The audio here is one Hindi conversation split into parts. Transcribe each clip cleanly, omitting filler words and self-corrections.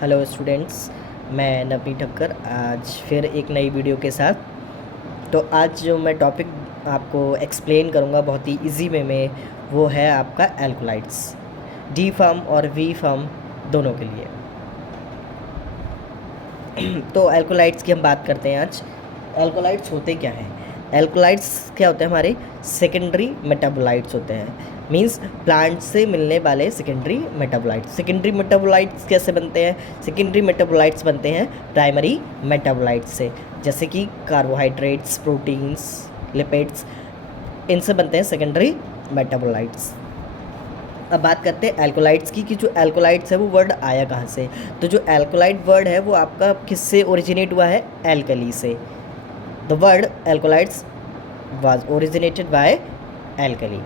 हेलो स्टूडेंट्स, मैं नबी ठक्कर आज फिर एक नई वीडियो के साथ। तो आज जो मैं टॉपिक आपको एक्सप्लेन करूँगा बहुत ही इजी वे में, वो है आपका एल्कोलाइट्स, डी फॉर्म और वी फॉर्म दोनों के लिए। तो एल्कोलाइट्स की हम बात करते हैं आज। एल्कोलाइट्स होते क्या हैं? एल्कोलाइट्स क्या होते हैं? हमारे सेकेंडरी मेटाबोलाइट्स होते हैं। मींस प्लांट से मिलने वाले सेकेंडरी मेटाबोलाइट्स। सेकेंडरी मेटाबोलाइट्स कैसे बनते हैं? सेकेंडरी मेटाबोलाइट्स बनते हैं प्राइमरी मेटाबोलाइट्स से, जैसे कि कार्बोहाइड्रेट्स, प्रोटीन्स, लिपिड्स, इनसे बनते हैं सेकेंडरी मेटाबोलाइट्स। अब बात करते हैं एल्कोलाइट्स की, कि जो एल्कोलाइट्स है वो वर्ड आया कहाँ से। तो जो एल्कोलाइट वर्ड है वो आपका किससे ओरिजिनेट हुआ है? एल्कली से। The word alkaloids was originated by alkali.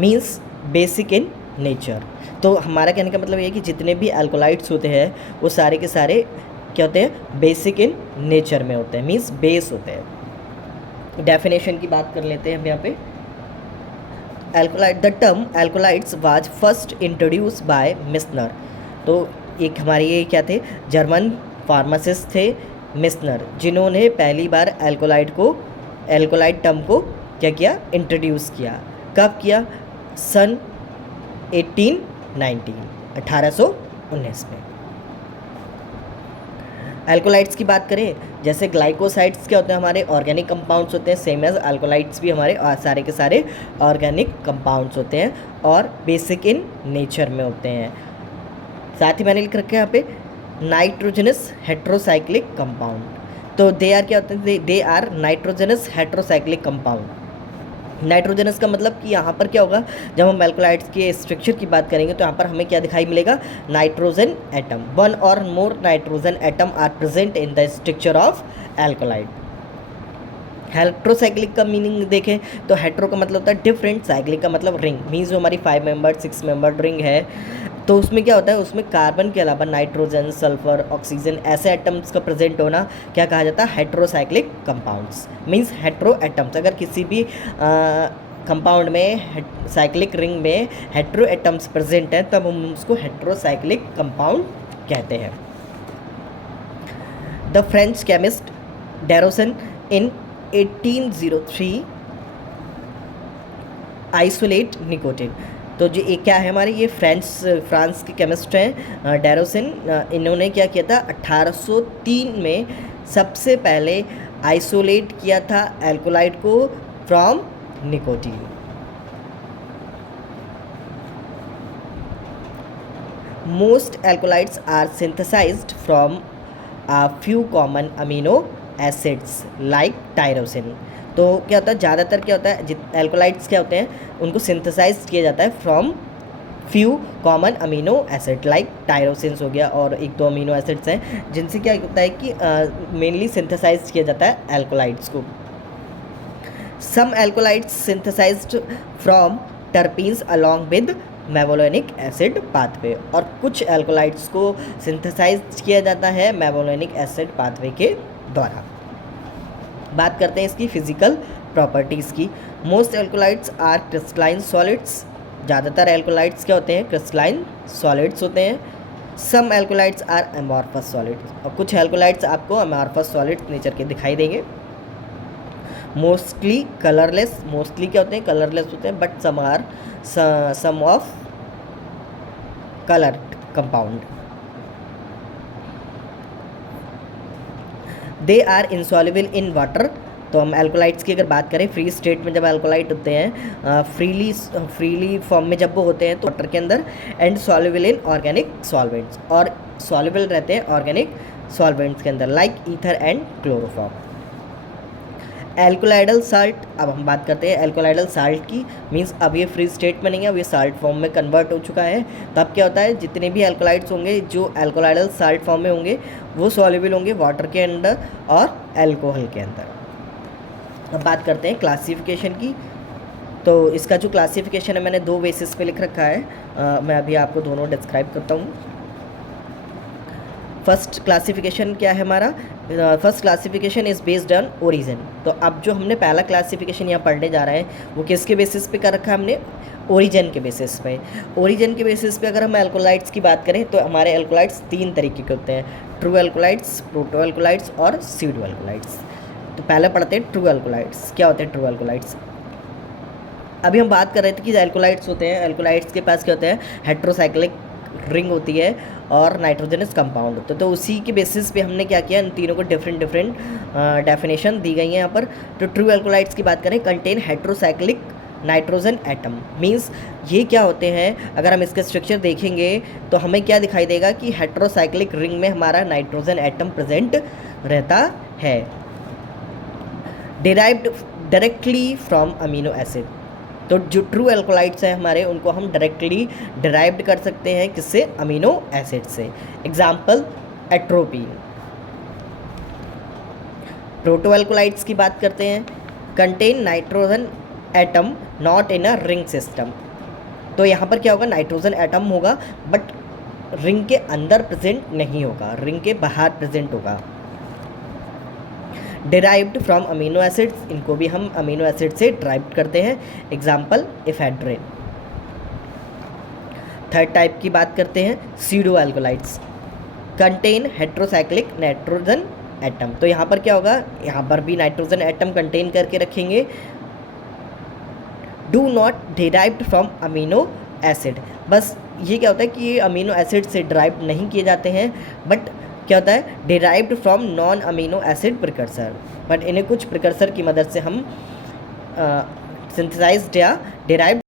Means basic in nature. तो हमारा कहने का मतलब ये है कि जितने भी एल्कोलाइट्स होते हैं वो सारे के सारे क्या होते हैं? बेसिक इन नेचर में होते हैं, मीन्स बेस होते हैं। डेफिनेशन की बात कर लेते हैं हम यहाँ पे। Alkaloid, the term alkaloids was first introduce by Meissner. तो एक हमारे ये क्या थे? जर्मन फार्मासिस्ट थे मिस्नर, जिन्होंने पहली बार एल्कोलाइट टर्म को क्या किया? इंट्रोड्यूस किया। कब किया? सन 1819 में। एल्कोलाइट्स की बात करें, जैसे ग्लाइकोसाइड्स क्या होते हैं? हमारे ऑर्गेनिक कंपाउंड्स होते हैं, सेम एज एल्कोलाइट्स भी हमारे सारे के सारे ऑर्गेनिक कंपाउंड्स होते हैं और बेसिक इन नेचर में होते हैं। साथ ही मैंने लिख रखा है यहाँ पे नाइट्रोजनस हेट्रोसाइक्लिक कंपाउंड। तो दे आर क्या होते हैं? They are nitrogenous heterocyclic compound. Nitrogenous का मतलब कि यहाँ पर क्या होगा? जब हम एल्कोलाइट्स के स्ट्रक्चर की बात करेंगे तो यहाँ पर हमें क्या दिखाई मिलेगा? Nitrogen atom. One or more nitrogen atom are present in the structure of alkaloid. Heterocyclic का मीनिंग देखें तो हेट्रो का मतलब होता है डिफरेंट, साइक्लिक का मतलब रिंग। मीन्स जो हमारी 5 मेंबर 6 मेंबर रिंग है, तो उसमें क्या होता है? उसमें कार्बन के अलावा नाइट्रोजन, सल्फर, ऑक्सीजन ऐसे एटम्स का प्रेजेंट होना क्या कहा जाता है? Heterocyclic compounds. Means hetero atoms. अगर किसी भी कंपाउंड में साइक्लिक रिंग में हेट्रो एटम्स प्रेजेंट हैं तब हम उसको हेट्रोसाइक्लिक कंपाउंड कहते हैं। The French chemist Derosne in 1803 isolate nicotine. तो जो ये क्या है हमारे, ये फ्रांस के केमिस्ट हैं डेरोसन। इन्होंने क्या किया था? 1803 में सबसे पहले आइसोलेट किया था एल्कोलाइट को from nicotine. Most alkaloids are synthesised from a few common amino acids like tyrosin। तो क्या होता है? ज़्यादातर क्या होता है? एल्कोलाइट्स क्या होते हैं? उनको सिंथेसाइज किया जाता है from few common amino acid like tyrosines हो गया, और एक दो अमीनो एसिड्स हैं जिनसे क्या होता है कि मेनली सिंथेसाइज किया जाता है एल्कोलाइट्स को। Some alkaloids synthesised from terpenes along with mevalonic acid pathway. और कुछ एल्कोलाइट्स को सिंथेसाइज किया जाता है मेवोलोनिक एसिड पाथवे के द्वारा। बात करते हैं इसकी फिजिकल प्रॉपर्टीज़ की। Most alkaloids are crystalline solids. ज़्यादातर एल्कोलाइट्स क्या होते हैं? क्रिस्टलाइन सॉलिड्स होते हैं। Some alkaloids are amorphous solids, और कुछ एल्कोलाइट्स आपको अमॉर्फस सॉलिड्स नेचर के दिखाई देंगे। Mostly colourless. मोस्टली क्या होते हैं? कलरलेस होते हैं, but some of colour compound. They are insoluble in water. तो हम एल्कोलाइट्स की अगर बात करें, फ्री स्टेट में जब एल्कोलाइट होते हैं, फ्रीली फॉर्म में जब वो होते हैं तो वाटर के अंदर, and soluble in organic solvents, और सॉल्युबल रहते हैं ऑर्गेनिक सॉल्वेंट्स के अंदर like ether and chloroform. Alkaloidal salt. अब हम बात करते हैं एल्कोलाइडल साल्ट की। मींस अब ये फ्री स्टेट में नहीं है, अब ये साल्ट फॉर्म में कन्वर्ट हो चुका है। तो अब क्या होता है? जितने भी एल्कोलाइड्स होंगे जो एल्कोलाइडल साल्ट फॉर्म में होंगे वो सॉल्युबल होंगे वाटर के अंदर और एल्कोहल के अंदर। अब बात करते हैं क्लासिफिकेशन की। तो इसका जो क्लासिफिकेशन है मैंने 2 बेसिस पे लिख रखा है। मैं अभी आपको दोनों डिस्क्राइब करता हूँ। फर्स्ट क्लासिफिकेशन क्या है हमारा, first classification is based on origin. तो अब जो हमने पहला क्लासिफिकेशन यहाँ पढ़ने जा रहे हैं वो किसके बेसिस पे कर रखा है हमने, ओरिजिन के बेसिस पे। ओरिजिन के बेसिस पे अगर हम एल्कोलाइट्स की बात करें तो हमारे एल्कोलाइट्स 3 तरीके के होते हैं, ट्रू एल्कोलाइट्स, प्रोटो एल्कोलाइट्स और स्यूडो एल्कोलाइट्स। तो पहले पढ़ते हैं ट्रू एल्कोलाइट्स। क्या होते हैं ट्रू एल्कोलाइट्स? अभी हम बात कर रहे थे कि एल्कोलाइट्स होते हैं, एल्कोलाइट्स के पास क्या होता है, हेट्रोसाइक्लिक रिंग होती है और नाइट्रोजनस कंपाउंड होता है। तो उसी के बेसिस पे हमने क्या किया, इन तीनों को डिफरेंट डेफिनेशन दी गई है यहाँ पर। तो ट्रू एल्कोलाइट्स की बात करें, contain heterocyclic nitrogen atom, means ये क्या होते हैं, अगर हम इसका स्ट्रक्चर देखेंगे तो हमें क्या दिखाई देगा कि हेट्रोसाइक्लिक रिंग में हमारा नाइट्रोजन एटम प्रेजेंट रहता है, derived directly from amino acid. तो जो ट्रू एल्कोलाइट्स हैं हमारे, उनको हम डायरेक्टली डिराइव्ड कर सकते हैं किससे, अमीनो एसिड से। Example atropine. प्रोटो एल्कोलाइट्स की बात करते हैं, contain nitrogen atom not in a ring system. तो यहाँ पर क्या होगा, नाइट्रोजन एटम होगा बट रिंग के अंदर प्रेजेंट नहीं होगा, रिंग के बाहर प्रेजेंट होगा। डिराइव्ड फ्रॉम अमीनो एसिड्स, इनको भी हम अमीनो एसिड से डिराइव करते हैं। Example ephedrine. थर्ड टाइप की बात करते हैं, pseudo alkaloids, contain heterocyclic nitrogen atom. तो यहाँ पर क्या होगा, यहाँ पर भी नाइट्रोजन एटम कंटेन करके रखेंगे। Do not derived from amino acid, बस ये क्या होता है कि ये अमीनो एसिड से डिराइव नहीं किए जाते हैं, बट क्या होता है, derived from non amino acid precursor, but इन्हें कुछ प्रिकर्सर की मदद से हम सिंथेसाइज्ड या डिराइव